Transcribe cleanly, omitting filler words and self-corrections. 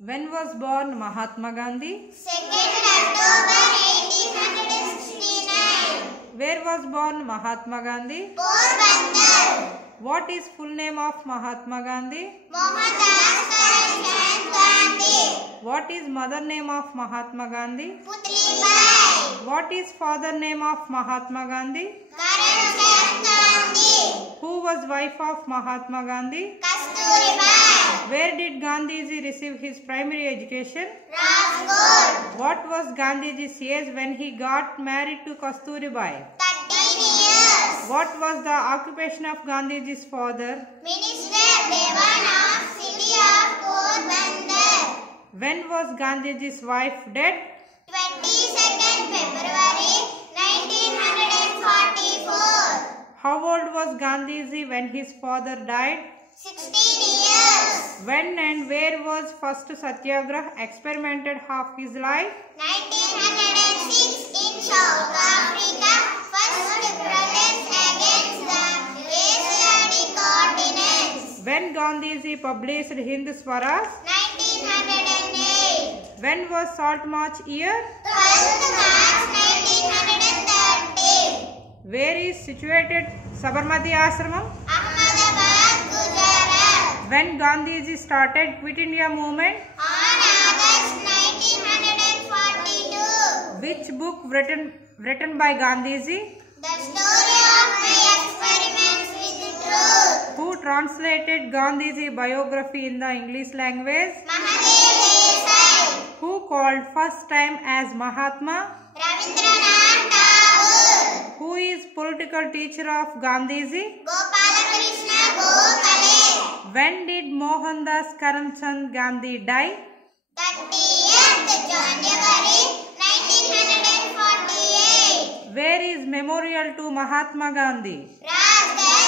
When was born Mahatma Gandhi? 2nd October 1869. Where was born Mahatma Gandhi? Porbandar. What is full name of Mahatma Gandhi? Mohandas Karamchand Gandhi. What is mother name of Mahatma Gandhi? Putribai. What is father name of Mahatma Gandhi? Karamchand Gandhi. Who was wife of Mahatma Gandhi? Kasturibai. Where did Gandhiji receive his primary education? Rajkot. What was Gandhiji's age when he got married to Kasturibai? 13 years. What was the occupation of Gandhiji's father? Minister Dewan of City of Porbandar. When was Gandhiji's wife dead? 22nd February 1944. How old was Gandhiji when his father died? 16 years. When and where was first Satyagrah experimented half his life? 1906 in South Africa. First protest against the Asiatic ordinance. When Gandhiji published Hind Swaraj? 1908. When was Salt March year? 12th March 1930. Where is situated Sabarmati Ashramam? Ahmedabad, Gujarat. When Gandhiji started Quit India movement? On August 1942. Which book written by Gandhiji? The story of my experiments with truth. Who translated Gandhiji biography in the English language? Mahadev Desai. Who called first time as Mahatma? Rabindranath Tagore. Who is political teacher of Gandhiji? Gopalakrishna Gokhale. When did Mohandas Karamchand Gandhi die? 30th January 1948. Where is memorial to Mahatma Gandhi? Rajgarh,